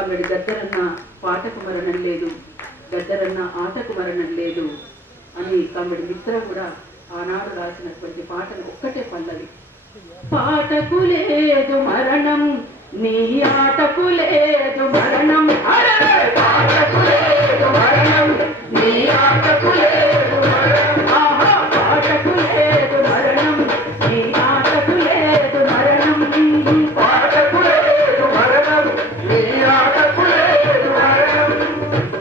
కమ్మిడి గద్దరన్న పాటకు మరణం లేదు, గద్దరన్న ఆటకు మరణం లేదు అని కమ్మిడి మిత్ర కూడా ఆనాడు రాసినటువంటి పాటను ఒక్కటే పల్లవి. పాటకు లేదు మరణం, నీ ఆటకు లేదు మరణం, పాటకు లేదు మరణం, నీ ఆటకు లేదు మరణం, ఆహా పాటకు లేదు మరణం, నీ ఆటకు లేదు మరణం, పాటకు లేదు మరణం, నీ ఆటకు లేదు మరణం,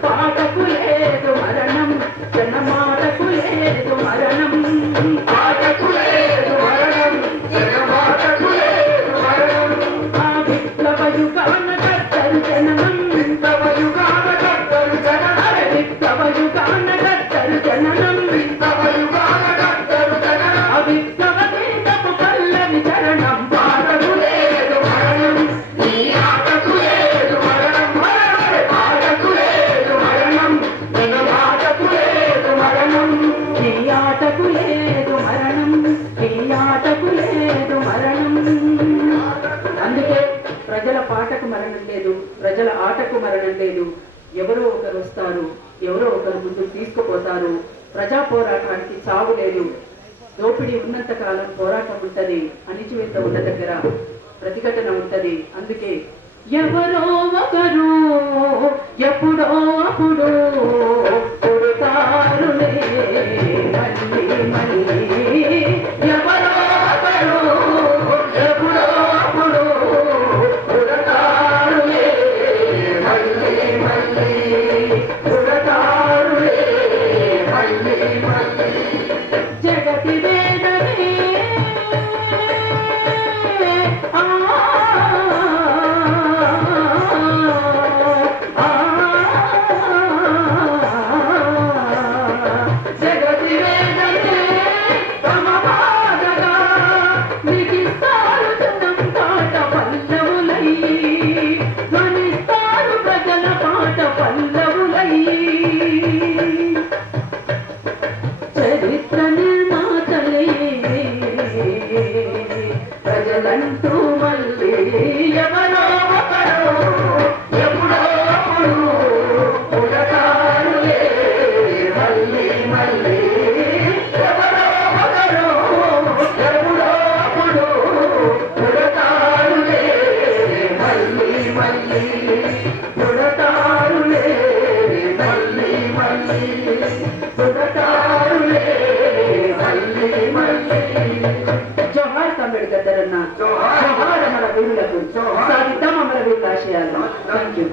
పాటకు లేదు మరణం, జనమాటకు లేదు మరణం, పాటకు లేదు మరణం, జనమాటకు లేదు మరణం, ఆ విప్లవ యుగాన కర్తరు జననం, విప్లవ యుగాన కర్తరు జననం, విప్లవ యుగాన కర్తరు జననం, విప్లవ యుగాన కర్తరు జననం, ఆ విప్లవ గీతపు పల్లవి చరణం, పాటకు లేదు మరణం, నీ ఆటకు లేదు మరణం, పాటకు లేదు మరణం, జనమాటకు లేదు మరణం, నీ ఆటకు లేదు మరణం, నీ ఆటకు లేదు మరణం. అందుకే ప్రజల పాటకు మరణం లేదు, ప్రజల ఆటకు మరణం లేదు. ఎవరో ఒకరు వస్తారు, ఎవరో ఒకరు ముందుకు తీసుకుపోతారు. ప్రజా పోరాటానికి చావు లేదు. దోపిడీ ఉన్నంత కాలం పోరాటం ఉంటది, అణిచివేత ఉన్న దగ్గర ప్రతిఘటన ఉంటది. అందుకే ఎవరో ఒకరు ఎప్పుడో అప్పుడు పుడతారులే మళ్ళీ మళ్ళీ, ఎవరో ఒకరు ఎప్పుడో అప్పుడు పుడతారులే మళ్ళీ మళ్ళీ, పుడతారులే మళ్ళీ మళ్ళీ. జగతి వేదనే జగతి వేదనే తమ బాధగా మిగిస్తారు జనం పాట పల్లవులై, ధ్వనిస్తారు ప్రజల పాట పల్లవులై. చరిత్ర నిర్మాతలే ప్రజలంటూ మళ్ళీ ఎవరో ఒకరు ఎప్పుడో అప్పుడు పుడతారులే మళ్ళీ మళ్ళీ, ఎవరో ఒకరు ఎప్పుడో అప్పుడు పుడతారులే మళ్ళీ మళ్ళీ, పుడతారులే మళ్ళీ మళ్ళీ, పుడతారులే మళ్ళీ మళ్ళీ. జోహార్ కమ్మిడి గద్దరన్న, జోహార్ అమర వీరులకు, సాధిద్దాం అమర వీరుల ఆశయాలు. Thank you.